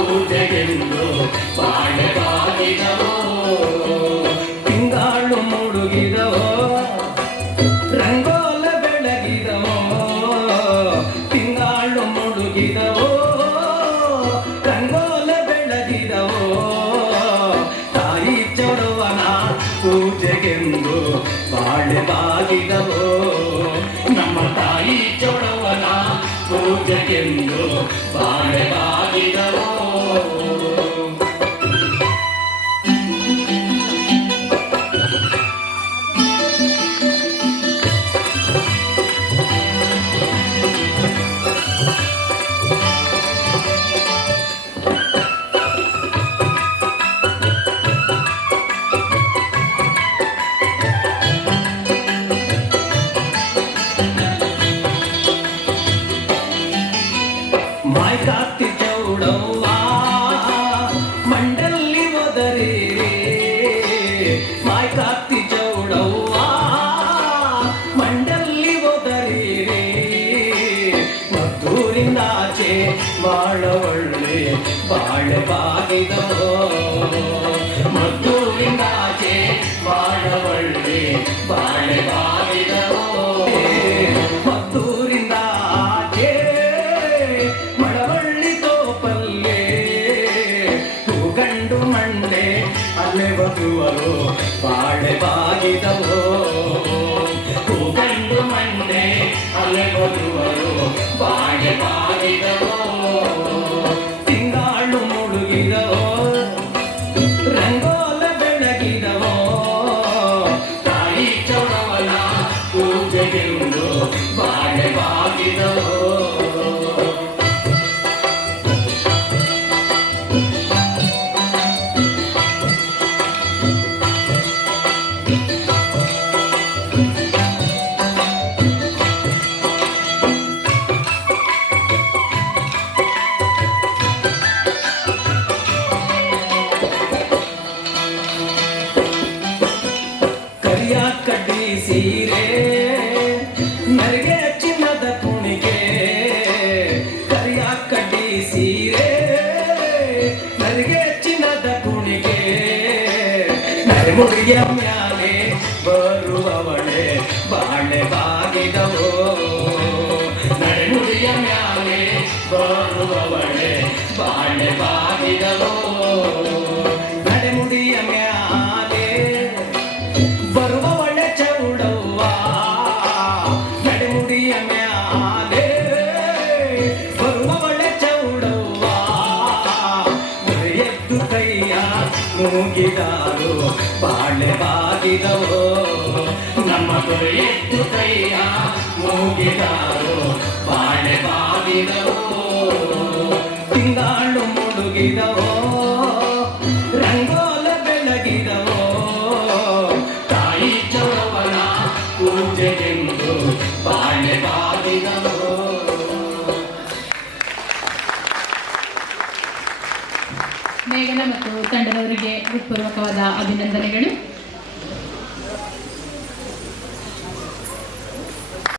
ಪೂಜೆಗೆಂದು ಬಾಳೆ ಬಾಗಿದವೋ ತಿಂಗಾಳು ಮುಡುಗಿದವೋ ರಂಗೋಲ ಬೆಳಗಿದವೋ ತಿಂಗಾಳು ಮುಡುಗಿದವೋ ರಂಗೋಲ ಬೆಳಗಿದವೋ ತಾಯಿ ಚೌಡವನ ಪೂಜೆಗೆಂದು ಬಾಳೆ ಬಾಗಿದವೋ ನಮ್ಮ ತಾಯಿ ಚೌಡವನ ಪೂಜೆಗೆಂದು ಬಾಳೆ ಬಾಗಿದವೋ ಮಾಯ್ಕಾತಿ ಚೌಡವ್ವ ಮಂಡಲ್ಲಿ ಒದರಿ ಮಾಯ್ಕಾತಿ ಚೌಡವ್ವ ಮಂಡಲ್ಲಿ ಒದರಿ ಮದ್ದೂರಿಂದಾಚೆ ಬಾಳವಳ್ಳಿ ಬಾಳೆ ಬಾಗಿದವೋ ಮದ್ದೂರಿಂದಾಚೆ ಬಾಳವಳ್ಳಿ ಬಾಳೆ ಬಾಗಿದವೋ ಮದ್ದೂರಿಂದಾಚೆ ಮಳವಳ್ಳಿ ತೋಪಲ್ಲೇ ಹೂಗಂಡು ಮಂಡೆ ಅಲ್ಲೇ ಬದುವರು ಬಾಳೆ ಬಾಗಿದವೋ ಹೂಗಂಡು ಮಂಡೆ ಅಲ್ಲೇ ಬದುವರು ಬಾಳೆ ಬಾಗಿದವೋ ತಿಂಗಾಳು ಮುಳುಗಿದವೋ ರಂಗೋಲ ಬೆಳಗಿದವೋ ತಾಯಿ ಚೌಡವನ ಪೂಜೆಗೆಂದು ಬಾಳೆ ಬಾಗಿದವೋ ಕರಿಯ ಕಡ್ಡಿ ಸೀರೆ ನರಿಗೆ ಚಿನ್ನದ ಕುಣಿಗೆ ಕರಿಯ ಕಡ್ಡಿ ಸೀರೆ ನರಿಗೆ ಚಿನ್ನದ ಕುಣಿಗೆ ನರೆಮುಡಿಯ ಮ್ಯಾಲೆ ಬರುವವಳೆ ಬಾಳೆ ಬಾಗಿದವೋ ನರೆಮುಡಿಯ ಮ್ಯಾಲೆ ಬರುವವಳೆ ಬಾಳೆ ಬಾಗಿದವೋ ನರೆಮುಡಿಯ ಮ್ಯಾಲೆ ಬರುವವಳೆ ಚೌಡವ್ವ ನಡೆಮುಡಿಯ ಮ್ಯಾಲೆ ಬರುವವಳೆ ಚೌಡವ್ವ ಎದ್ದು ಕೈಯ ಮೂಗಿದಾರು ಬಾಳೆ ಬಾಗಿದವೋ ನಮ್ಮ ಎದ್ದು ಕೈಯ ಮೂಗಿದಾರು ಬಾಳೆ ಬಾಗಿದವೋ ತಿಂಗಾಳು ಮುಳುಗಿದವೋ ರಂಗೋಲ ಬೆಳಗಿದವೋ ತಾಯಿ ಚೌಡವನ ಪೂಜೆಗೆಂದು ಬಾಳೆ ಬಾಗಿದವೋ ಮೇಘನ ಮತ್ತು ತಂಡದವರಿಗೆ ಹೃತ್ಪೂರ್ವಕವಾದ ಅಭಿನಂದನೆಗಳು.